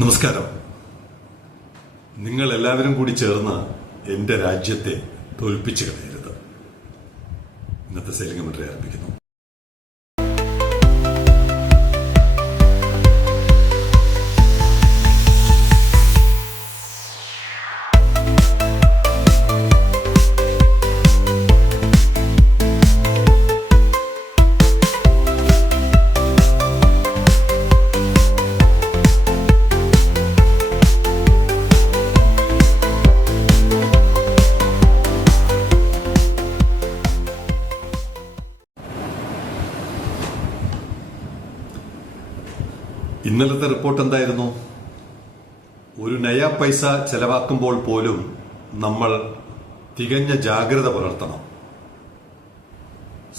നമസ്കാരം. നിങ്ങൾ എല്ലാവരും കൂടി ചേർന്ന് എന്റെ രാജ്യത്തെ തോൽപ്പിച്ചു കളയരുത്. ഇന്നത്തെ സേലിംഗ് മന്ത്രി ആരംഭിക്കുന്നു. ഇന്നലത്തെ റിപ്പോർട്ട് എന്തായിരുന്നു? ഒരു നയ പൈസ ചെലവാക്കുമ്പോൾ പോലും നമ്മൾ തികഞ്ഞ ജാഗ്രത പുലർത്തണം.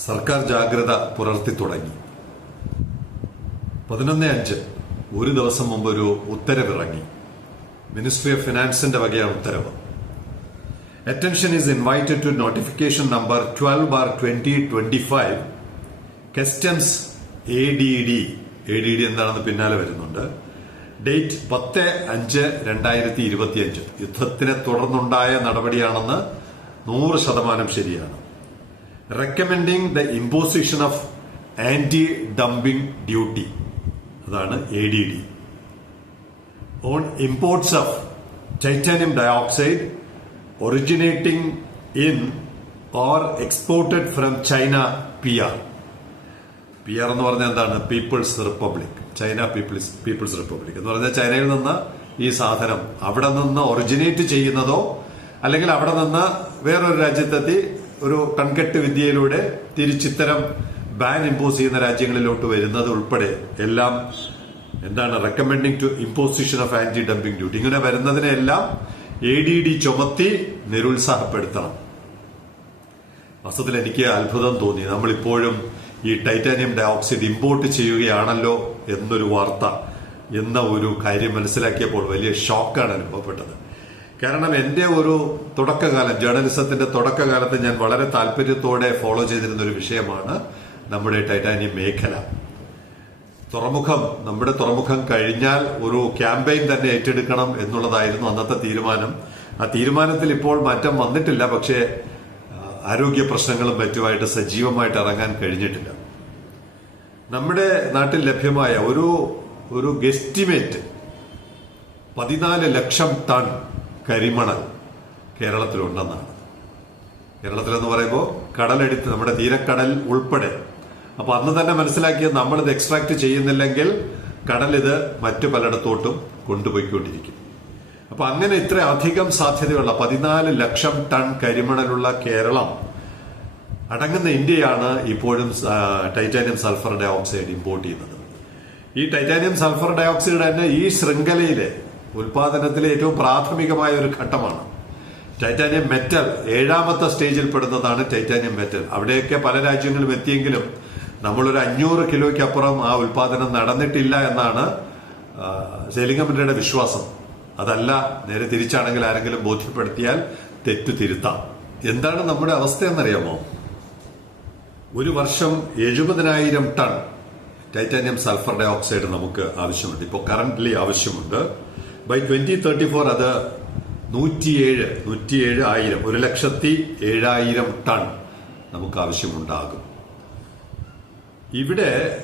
സർക്കാർ ജാഗ്രത പുലർത്തി തുടങ്ങി. പതിനൊന്ന് അഞ്ച് ഒരു ദിവസം മുമ്പ് ഒരു ഉത്തരവിറങ്ങി മിനിസ്ട്രി ഓഫ് ഫിനാൻസിന്റെ വകയാണ് ഉത്തരവ്. Attention is invited to notification number twelve bar twenty twenty five customs A D D A D D എന്താണെന്ന് പിന്നാലെ വരുന്നുണ്ട്. ഡേറ്റ് പത്ത് അഞ്ച് രണ്ടായിരത്തി ഇരുപത്തിയഞ്ച് യുദ്ധത്തിനെ തുടർന്നുണ്ടായ നടപടിയാണെന്ന് നൂറ് ശതമാനം ശരിയാണ്. Recommending the imposition of anti dumping duty അതാണ് A D D on imports of titanium dioxide originating in or exported from China P R P R എന്ന് പറഞ്ഞാൽ എന്താണ്? People's republic China people's people's republic എന്ന് പറഞ്ഞാൽ ചൈനയിൽ നിന്ന് ഈ സാധനം അവിടെ നിന്ന് ഒറിജിനേറ്റ് ചെയ്യുന്നതോ അല്ലെങ്കിൽ അവിടെ നിന്ന് വേറൊരു രാജ്യത്തെത്തി ഒരു കൺകെട്ട് വിദ്യയിലൂടെ തിരിച്ചിത്തരം ബാൻ ഇമ്പോസ് ചെയ്യുന്ന രാജ്യങ്ങളിലോട്ട് വരുന്നത് ഉൾപ്പെടെ എല്ലാം എന്താണ്? Recommending to imposition of anti dumping duty ഇങ്ങനെ വരുന്നതിനെല്ലാം എ ഡി ഡി ചുമത്തി നിരുത്സാഹപ്പെടുത്തണം. വസ്തുത്തിൽ എനിക്ക് അത്ഭുതം തോന്നി. നമ്മളിപ്പോഴും ഈ ടൈറ്റാനിയം ഡയോക്സൈഡ് ഇമ്പോർട്ട് ചെയ്യുകയാണല്ലോ എന്നൊരു വാർത്ത എന്ന ഒരു കാര്യം മനസ്സിലാക്കിയപ്പോൾ വലിയ ഷോക്കാണ് അനുഭവപ്പെട്ടത്. കാരണം എന്റെ ഒരു തുടക്കകാലം ജേർണലിസത്തിന്റെ തുടക്കകാലത്ത് ഞാൻ വളരെ താല്പര്യത്തോടെ ഫോളോ ചെയ്തിരുന്ന ഒരു വിഷയമാണ് നമ്മുടെ ടൈറ്റാനിയം മേഖല. തുറമുഖം നമ്മുടെ തുറമുഖം കഴിഞ്ഞാൽ ഒരു ക്യാമ്പയിൻ തന്നെ ഏറ്റെടുക്കണം എന്നുള്ളതായിരുന്നു അന്നത്തെ തീരുമാനം. ആ തീരുമാനത്തിൽ ഇപ്പോൾ മാറ്റം വന്നിട്ടില്ല പക്ഷേ ആരോഗ്യ പ്രശ്നങ്ങളും മറ്റുമായിട്ട് സജീവമായിട്ട് ഇറങ്ങാൻ കഴിഞ്ഞിട്ടില്ല. നമ്മുടെ നാട്ടിൽ ലഭ്യമായ ഒരു ഒരു ഗെസ്റ്റിമേറ്റ് പതിനാല് ലക്ഷം ടൺ കരിമണൽ കേരളത്തിലുണ്ടെന്നാണ്. കേരളത്തിലെന്ന് പറയുമ്പോൾ കടലെടുത്ത് നമ്മുടെ തീരക്കടൽ ഉൾപ്പെടെ. അപ്പൊ അന്ന് തന്നെ മനസ്സിലാക്കിയത് നമ്മളിത് എക്സ്ട്രാക്ട് ചെയ്യുന്നില്ലെങ്കിൽ കടൽ ഇത് മറ്റു പലയിടത്തോട്ടും കൊണ്ടുപോയിക്കൊണ്ടിരിക്കും. അപ്പൊ അങ്ങനെ ഇത്ര അധികം സാധ്യതയുള്ള പതിനാല് ലക്ഷം ടൺ കരിമണലുള്ള കേരളം അടങ്ങുന്ന ഇന്ത്യയാണ് ഇപ്പോഴും ടൈറ്റാനിയം സൾഫർ ഡയോക്സൈഡ് ഇമ്പോർട്ട് ചെയ്യുന്നത്. ഈ ടൈറ്റാനിയം സൾഫർ ഡയോക്സൈഡ് തന്നെ ഈ ശൃംഖലയിലെ ഉൽപാദനത്തിലെ ഏറ്റവും പ്രാഥമികമായ ഒരു ഘട്ടമാണ്. ടൈറ്റാനിയം മെറ്റൽ ഏഴാമത്തെ സ്റ്റേജിൽ പെടുന്നതാണ് ടൈറ്റാനിയം മെറ്റൽ. അവിടെയൊക്കെ പല രാജ്യങ്ങളും എത്തിയെങ്കിലും നമ്മളൊരു അഞ്ഞൂറ് കിലോയ്ക്കപ്പുറം ആ ഉൽപാദനം നടന്നിട്ടില്ല എന്നാണ് സെയിലിംഗ് കമ്പനിയുടെ വിശ്വാസം. അതല്ല നേരെ തിരിച്ചാണെങ്കിൽ ആരെങ്കിലും ബോധ്യപ്പെടുത്തിയാൽ തെറ്റു തിരുത്താം. എന്താണ് നമ്മുടെ അവസ്ഥ എന്നറിയാമോ ഒരു വർഷം എഴുപതിനായിരം ton titanium sulphur dioxide നമുക്ക് ആവശ്യമുണ്ട്. ഇപ്പോൾ കറന്റ്ലി ആവശ്യമുണ്ട്. ബൈ ട്വന്റി തേർട്ടി ഫോർ അത് നൂറ്റിയേഴ് നൂറ്റിയേഴ് ആയിരം ഒരു ലക്ഷത്തി ഏഴായിരം ടൺ നമുക്ക് ആവശ്യമുണ്ടാകും. ഇവിടെ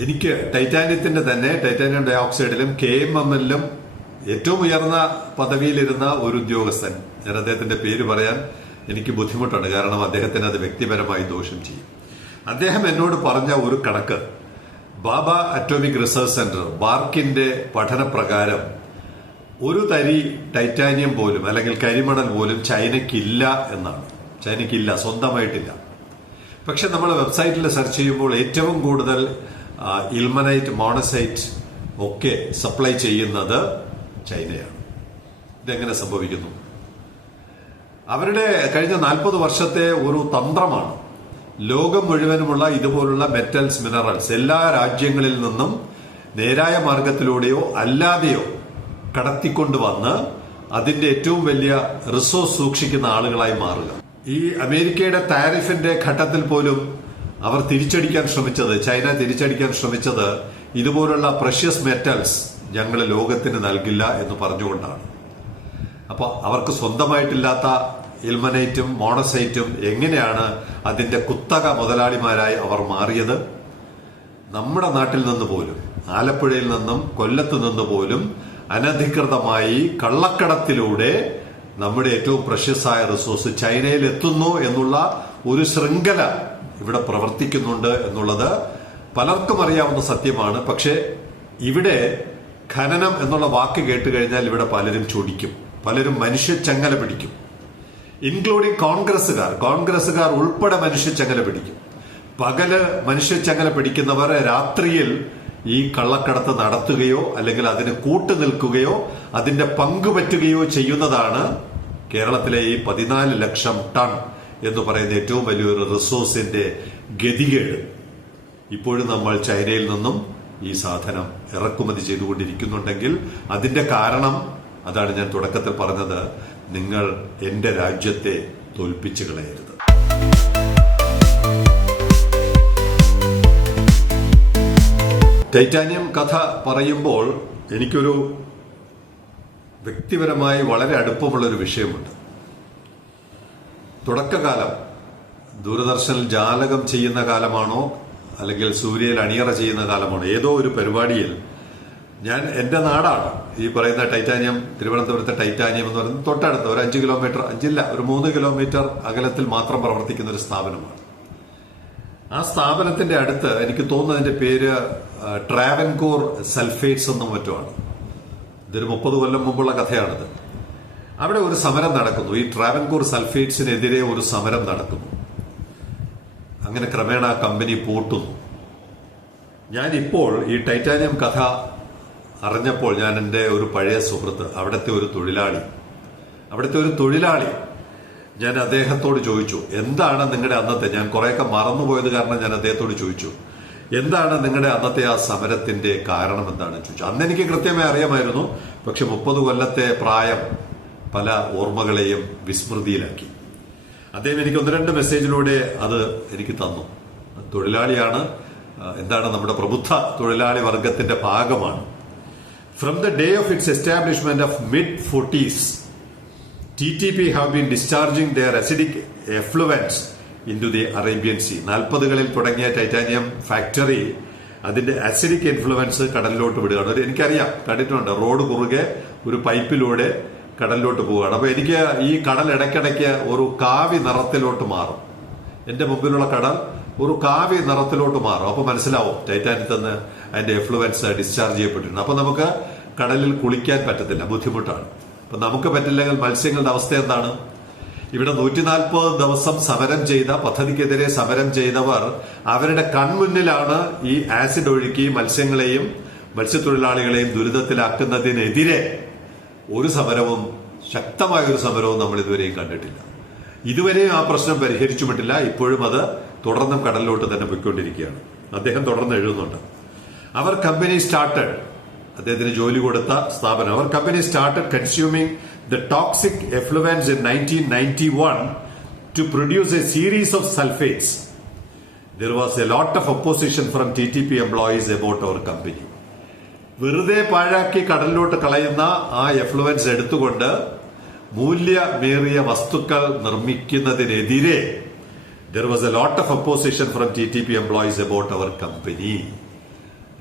എനിക്ക് ടൈറ്റാനിയത്തിന്റെ തന്നെ ടൈറ്റാനിയം ഡയോക്സൈഡിലും കെ എം എമ്മിലും ഏറ്റവും ഉയർന്ന പദവിയിലിരുന്ന ഒരു ഉദ്യോഗസ്ഥൻ. ഞാൻ അദ്ദേഹത്തിന്റെ പേര് പറയാൻ എനിക്ക് ബുദ്ധിമുട്ടുണ്ട് കാരണം അദ്ദേഹത്തിന് അത് വ്യക്തിപരമായി ദോഷം ചെയ്യും. അദ്ദേഹം എന്നോട് പറഞ്ഞ ഒരു കണക്ക്. ബാബ അറ്റോമിക് റിസർച്ച് സെന്റർ ബാർക്കിന്റെ പഠനപ്രകാരം ഒരു തരി ടൈറ്റാനിയം പോലും അല്ലെങ്കിൽ കരിമണൽ പോലും ചൈനയ്ക്കില്ല എന്നാണ്. ചൈനയ്ക്കില്ല സ്വന്തമായിട്ടില്ല. പക്ഷെ നമ്മൾ വെബ്സൈറ്റിൽ സെർച്ച് ചെയ്യുമ്പോൾ ഏറ്റവും കൂടുതൽ ഇൽമനൈറ്റ് മോണസൈറ്റ് ഒക്കെ സപ്ലൈ ചെയ്യുന്നത് ചൈനയാണ്. ഇതെങ്ങനെ സംഭവിക്കുന്നു? അവരുടെ കഴിഞ്ഞ നാൽപ്പത് വർഷത്തെ ഒരു തന്ത്രമാണ് ലോകം മുഴുവനുമുള്ള ഇതുപോലുള്ള മെറ്റൽസ് മിനറൽസ് എല്ലാ രാജ്യങ്ങളിൽ നിന്നും നേരായ മാർഗത്തിലൂടെയോ അല്ലാതെയോ കടത്തിക്കൊണ്ടുവന്ന് അതിന്റെ ഏറ്റവും വലിയ റിസോഴ്സ് സൂക്ഷിക്കുന്ന ആളുകളായി മാറുക. ഈ അമേരിക്കയുടെ താരിഫിന്റെ ഘട്ടത്തിൽ പോലും അവർ തിരിച്ചടിക്കാൻ ശ്രമിച്ചത് ചൈന തിരിച്ചടിക്കാൻ ശ്രമിച്ചത് ഇതുപോലുള്ള പ്രഷ്യസ് മെറ്റൽസ് ഞങ്ങൾ ലോകത്തിന് നൽകില്ല എന്ന് പറഞ്ഞുകൊണ്ടാണ്. അപ്പോൾ അവർക്ക് സ്വന്തമായിട്ടില്ലാത്ത ഇൽമനൈറ്റും മോണസൈറ്റും എങ്ങനെയാണ് അതിന്റെ കുത്തക മുതലാളിമാരായി അവർ മാറിയത്? നമ്മുടെ നാട്ടിൽ നിന്ന് പോലും ആലപ്പുഴയിൽ നിന്നും കൊല്ലത്ത് നിന്ന് പോലും അനധികൃതമായി കള്ളക്കടത്തിലൂടെ നമ്മുടെ ഏറ്റവും പ്രഷ്യസായ റിസോഴ്സ് ചൈനയിൽ എത്തുന്നു എന്നുള്ള ഒരു ശൃംഖല ഇവിടെ പ്രവർത്തിക്കുന്നുണ്ട് എന്നുള്ളത് പലർക്കും അറിയാവുന്ന സത്യമാണ്. പക്ഷേ ഇവിടെ ഖനനം എന്നുള്ള വാക്ക് കേട്ട് കഴിഞ്ഞാൽ ഇവിടെ പലരും ചൊടിക്കും. പലരും മനുഷ്യച്ചങ്ങല പിടിക്കും. ഇൻക്ലൂഡിങ് കോൺഗ്രസുകാർ കോൺഗ്രസുകാർ ഉൾപ്പെടെ മനുഷ്യച്ചങ്ങല പിടിക്കും. പകൽ മനുഷ്യച്ചങ്ങല പിടിക്കുന്നവർ രാത്രിയിൽ ഈ കള്ളക്കടത്ത് നടത്തുകയോ അല്ലെങ്കിൽ അതിന് കൂട്ടു നിൽക്കുകയോ അതിന്റെ പങ്കുപറ്റുകയോ ചെയ്യുന്നതാണ് കേരളത്തിലെ ഈ പതിനാല് ലക്ഷം ടൺ എന്ന് പറയുന്ന ഏറ്റവും വലിയൊരു റിസോഴ്സിന്റെ ഗതികേട്. ഇപ്പോഴും നമ്മൾ ചൈനയിൽ നിന്നും ഈ സാധനം ഇറക്കുമതി ചെയ്തുകൊണ്ടിരിക്കുന്നുണ്ടെങ്കിൽ അതിന്റെ കാരണം അതാണ് ഞാൻ തുടക്കത്തിൽ പറഞ്ഞത് നിങ്ങൾ എന്റെ രാജ്യത്തെ തോൽപ്പിച്ചു കളയരുത്. ടൈറ്റാനിയം കഥ പറയുമ്പോൾ എനിക്കൊരു വ്യക്തിപരമായി വളരെ അടുപ്പമുള്ളൊരു വിഷയമുണ്ട്. തുടക്കകാലം ദൂരദർശനിൽ ജാലകം ചെയ്യുന്ന കാലമാണോ അല്ലെങ്കിൽ സൂര്യൻ അണിയറ ചെയ്യുന്ന കാലമാണ്. ഏതോ ഒരു പരിപാടിയിൽ ഞാൻ എന്റെ നാടാണ്. ഈ പറയുന്ന ടൈറ്റാനിയം തിരുവനന്തപുരത്തെ ടൈറ്റാനിയം എന്ന് പറയുന്നത് തൊട്ടടുത്ത് ഒരു അഞ്ച് കിലോമീറ്റർ അഞ്ചില്ല ഒരു മൂന്ന് കിലോമീറ്റർ അകലത്തിൽ മാത്രം പ്രവർത്തിക്കുന്ന ഒരു സ്ഥാപനമാണ്. ആ സ്ഥാപനത്തിന്റെ അടുത്ത് എനിക്ക് തോന്നുന്നതിന്റെ പേര് ട്രാവൻകൂർ സൾഫേറ്റ്സ് എന്നും മറ്റുമാണ്. ഇതൊരു മുപ്പത് കൊല്ലം മുമ്പുള്ള കഥയാണിത്. അവിടെ ഒരു സമരം നടക്കുന്നു. ഈ ട്രാവൻകൂർ സൾഫേറ്റ്സിനെതിരെ ഒരു സമരം നടക്കുന്നു. അങ്ങനെ ക്രമേണ ആ കമ്പനി പൂട്ടുന്നു. ഞാനിപ്പോൾ ഈ ടൈറ്റാനിയം കഥ അറിഞ്ഞപ്പോൾ ഞാൻ എന്റെ ഒരു പഴയ സുഹൃത്ത് അവിടുത്തെ ഒരു തൊഴിലാളി. അവിടുത്തെ ഒരു തൊഴിലാളി ഞാൻ അദ്ദേഹത്തോട് ചോദിച്ചു എന്താണ് നിങ്ങളുടെ അന്നത്തെ? ഞാൻ കുറേയൊക്കെ മറന്നുപോയത് കാരണം ഞാൻ അദ്ദേഹത്തോട് ചോദിച്ചു എന്താണ് നിങ്ങളുടെ അന്നത്തെ ആ സമരത്തിന്റെ കാരണം എന്താണ് ചോദിച്ചു? അന്ന് എനിക്ക് കൃത്യമായി അറിയാമായിരുന്നു പക്ഷെ മുപ്പത് കൊല്ലത്തെ പ്രായം പല ഓർമ്മകളെയും വിസ്മൃതിയിലാക്കി. അദ്ദേഹം എനിക്ക് ഒന്ന് രണ്ട് മെസ്സേജിലൂടെ അത് എനിക്ക് തന്നു. തൊഴിലാളിയാണ് എന്താണ് നമ്മുടെ പ്രബുദ്ധ തൊഴിലാളി വർഗത്തിന്റെ ഭാഗമാണ്. From the day of its establishment of mid forties T T P have been discharging discharging acidic effluents into the Arabian sea നാൽപ്പതുകളിൽ തുടങ്ങിയ ടൈറ്റാനിയം ഫാക്ടറി അതിന്റെ അസിഡിക് ഇൻഫ്ലുവൻസ് കടലിലോട്ട് വിടുകയാണ്. എനിക്കറിയാം കണ്ടിട്ടുണ്ട്. റോഡ് കുറുകെ ഒരു പൈപ്പിലൂടെ കടലിലോട്ട് പോവുകയാണ്. അപ്പൊ എനിക്ക് ഈ കടൽ ഇടയ്ക്കിടയ്ക്ക് ഒരു കാവി നിറത്തിലോട്ട് മാറും. എന്റെ മുമ്പിലുള്ള കടൽ ഒരു കാവി നിറത്തിലോട്ട് മാറും. അപ്പൊ മനസ്സിലാവും ടൈറ്റാനിൽ തന്നെ അതിന്റെ എഫ്ലുവൻസ് ഡിസ്ചാർജ് ചെയ്യപ്പെട്ടിട്ടുണ്ട്. അപ്പൊ നമുക്ക് കടലിൽ കുളിക്കാൻ പറ്റത്തില്ല ബുദ്ധിമുട്ടാണ്. അപ്പൊ നമുക്ക് പറ്റില്ലെങ്കിൽ മത്സ്യങ്ങളുടെ അവസ്ഥ എന്താണ്? ഇവിടെ നൂറ്റി നാൽപ്പത് ദിവസം സമരം ചെയ്ത പദ്ധതിക്കെതിരെ സമരം ചെയ്തവർ അവരുടെ കൺമുന്നിലാണ് ഈ ആസിഡ് ഒഴുക്കി മത്സ്യങ്ങളെയും മത്സ്യത്തൊഴിലാളികളെയും ദുരിതത്തിലാക്കുന്നതിനെതിരെ ഒരു സമരവും ശക്തമായ ഒരു സമരവും നമ്മൾ ഇതുവരെയും കണ്ടിട്ടില്ല. ഇതുവരെയും ആ പ്രശ്നം പരിഹരിച്ചുമിട്ടില്ല. ഇപ്പോഴും അത് തുടർന്നും കടലിലോട്ട് തന്നെ പോയിക്കൊണ്ടിരിക്കുകയാണ്. അദ്ദേഹം തുടർന്ന് എഴുതുന്നുണ്ട്. അവർ കമ്പനി സ്റ്റാർട്ടഡ് അദ്ദേഹത്തിന് ജോലി കൊടുത്ത സ്ഥാപനം അവർ company started consuming the toxic effluents in nineteen ninety one to produce a series of sulphates there was a lot of opposition from T T P employees about our company വെറുതെ പാഴാക്കി കടലിലോട്ട് കളയുന്ന ആ effluents എടുത്തുകൊണ്ട് മൂല്യമേറിയ വസ്തുക്കൾ നിർമ്മിക്കുന്നതിനെതിരെ there was a lot of opposition from T T P employees about our company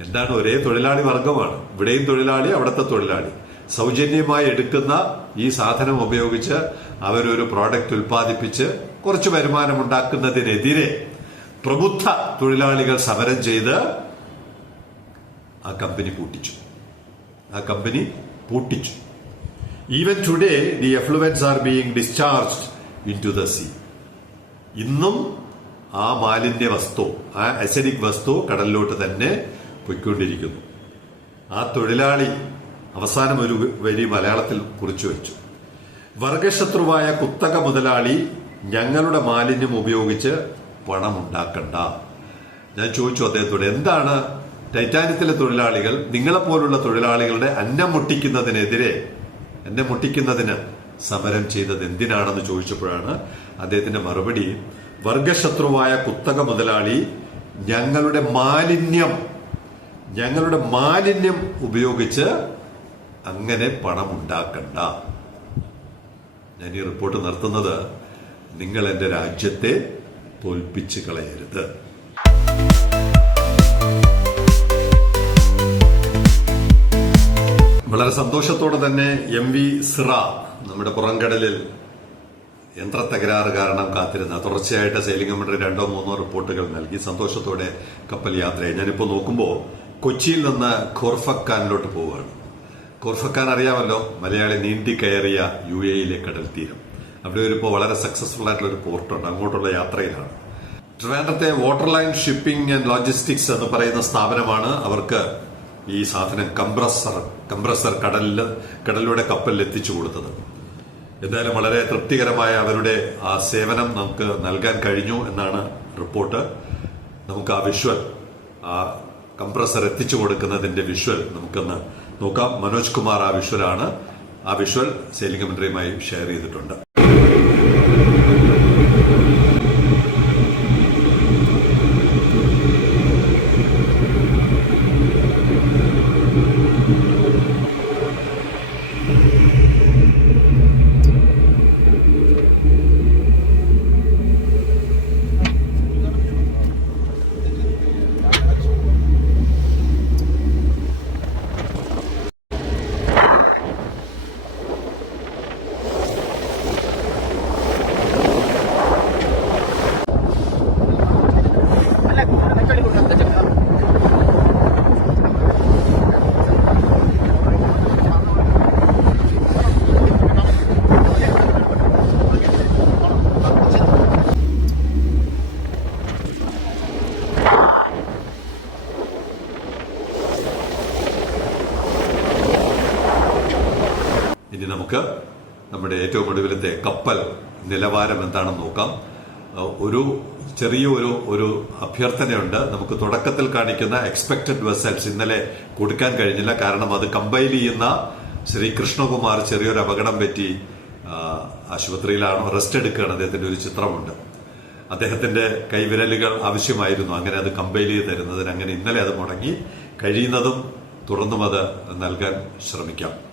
എന്താണ് ഒരേ തൊഴിലാളി വർഗമാണ്. ഇവിടെയും തൊഴിലാളി അവിടുത്തെ തൊഴിലാളി. സൗജന്യമായി എടുക്കുന്ന ഈ സാധനം ഉപയോഗിച്ച് അവരൊരു പ്രോഡക്റ്റ് ഉൽപ്പാദിപ്പിച്ച് കുറച്ച് വരുമാനം ഉണ്ടാക്കുന്നതിനെതിരെ പ്രബുദ്ധ തൊഴിലാളികൾ സമരം ചെയ്ത് ആ കമ്പനി പൂട്ടിച്ചു. ആ company പൂട്ടിച്ചു. Even today the effluents are being discharged into the sea ഇന്നും ആ മാലിന്യ വസ്തു ആ അസിഡിക് വസ്തു കടലിലോട്ട് തന്നെ പൊയ്ക്കൊണ്ടിരിക്കുന്നു. ആ തൊഴിലാളി അവസാനം ഒരു വരി മലയാളത്തിൽ കുറിച്ചു വെച്ചു. വർഗശത്രുവായ കുത്തക മുതലാളി ഞങ്ങളുടെ മാലിന്യം ഉപയോഗിച്ച് പണമുണ്ടാക്കണ്ട. ഞാൻ ചോദിച്ചു അദ്ദേഹത്തോട് എന്താണ് ടൈറ്റാനിയത്തിലെ തൊഴിലാളികൾ നിങ്ങളെപ്പോലുള്ള തൊഴിലാളികളുടെ അന്നം മുട്ടിക്കുന്നതിനെതിരെ എന്നെ മുട്ടിക്കുന്നതിന് സമരം ചെയ്തത് എന്തിനാണെന്ന് ചോദിച്ചപ്പോഴാണ് അദ്ദേഹത്തിന്റെ മറുപടി വർഗശത്രുവായ കുത്തക മുതലാളി ഞങ്ങളുടെ മാലിന്യം ഞങ്ങളുടെ മാലിന്യം ഉപയോഗിച്ച് അങ്ങനെ പണം ഉണ്ടാക്കണ്ട. ഞാൻ ഈ റിപ്പോർട്ട് നിർത്തുന്നത് നിങ്ങൾ എന്റെ രാജ്യത്തെ തോൽപ്പിച്ച് കളയരുത്. വളരെ സന്തോഷത്തോടെ തന്നെ എം വി സിറ നമ്മുടെ പുറംകടലിൽ യന്ത്ര തകരാറ് കാരണം കാത്തിരുന്ന. തുടർച്ചയായിട്ട് സെയിലിംഗ് കമ്പനി രണ്ടോ മൂന്നോ റിപ്പോർട്ടുകൾ നൽകി. സന്തോഷത്തോടെ കപ്പൽ യാത്രയായി. ഞാനിപ്പോൾ നോക്കുമ്പോൾ കൊച്ചിയിൽ നിന്ന് ഖോർഫക്കാനിലോട്ട് പോവുകയാണ്. ഖോർഫക്കാൻ അറിയാമല്ലോ മലയാളി നീന്തി കയറിയ യു എയിലെ കടൽ തീരം. അവിടെ ഒരു ഇപ്പോൾ വളരെ സക്സസ്ഫുൾ ആയിട്ടുള്ള ഒരു പോർട്ടുണ്ട് അങ്ങോട്ടുള്ള യാത്രയിലാണ്. ട്രിവാൻഡ്രത്തെ water line shipping and logistics എന്ന് പറയുന്ന സ്ഥാപനമാണ് അവർക്ക് ഈ സാധനം കംപ്രസർ കംപ്രസർ കടലിൽ കടലിലൂടെ കപ്പലിൽ എത്തിച്ചു കൊടുത്തത്. എന്തായാലും വളരെ തൃപ്തികരമായ അവരുടെ ആ സേവനം നമുക്ക് നൽകാൻ കഴിഞ്ഞു എന്നാണ് റിപ്പോർട്ട്. നമുക്ക് ആ വിഷ്വൽ ആ കംപ്രസർ എത്തിച്ചു കൊടുക്കുന്നതിന്റെ വിഷ്വൽ നമുക്കൊന്ന് നോക്കാം. മനോജ് കുമാർ ആ വിഷ്വലാണ്. ആ വിഷ്വൽ സെയിലിംഗ് കമന്ററിയുമായി ഷെയർ ചെയ്തിട്ടുണ്ട്. ഇനി നമുക്ക് നമ്മുടെ ഏറ്റവും ഒടുവിലത്തെ കപ്പൽ നിലവാരം എന്താണെന്ന് നോക്കാം. ഒരു ചെറിയ ഒരു ഒരു അഭ്യർത്ഥനയുണ്ട്. നമുക്ക് തുടക്കത്തിൽ കാണിക്കുന്ന എക്സ്പെക്ടഡ് വെസൽസ് ഇന്നലെ കൊടുക്കാൻ കഴിഞ്ഞില്ല. കാരണം അത് കമ്പൈൽ ചെയ്യുന്ന ശ്രീ കൃഷ്ണകുമാർ ചെറിയൊരു അപകടം പറ്റി ആശുപത്രിയിലാണ് റെസ്റ്റ് എടുക്കുകയാണ് അദ്ദേഹത്തിന്റെ ഒരു ചിത്രമുണ്ട്. അദ്ദേഹത്തിന്റെ കൈവിരലുകൾ ആവശ്യമായിരുന്നു. അങ്ങനെ അത് കമ്പൈൽ ചെയ്ത് തരുന്നതിന് അങ്ങനെ ഇന്നലെ അത് മുടങ്ങി. കഴിയുന്നതും തുടർന്നും അത് നൽകാൻ ശ്രമിക്കാം.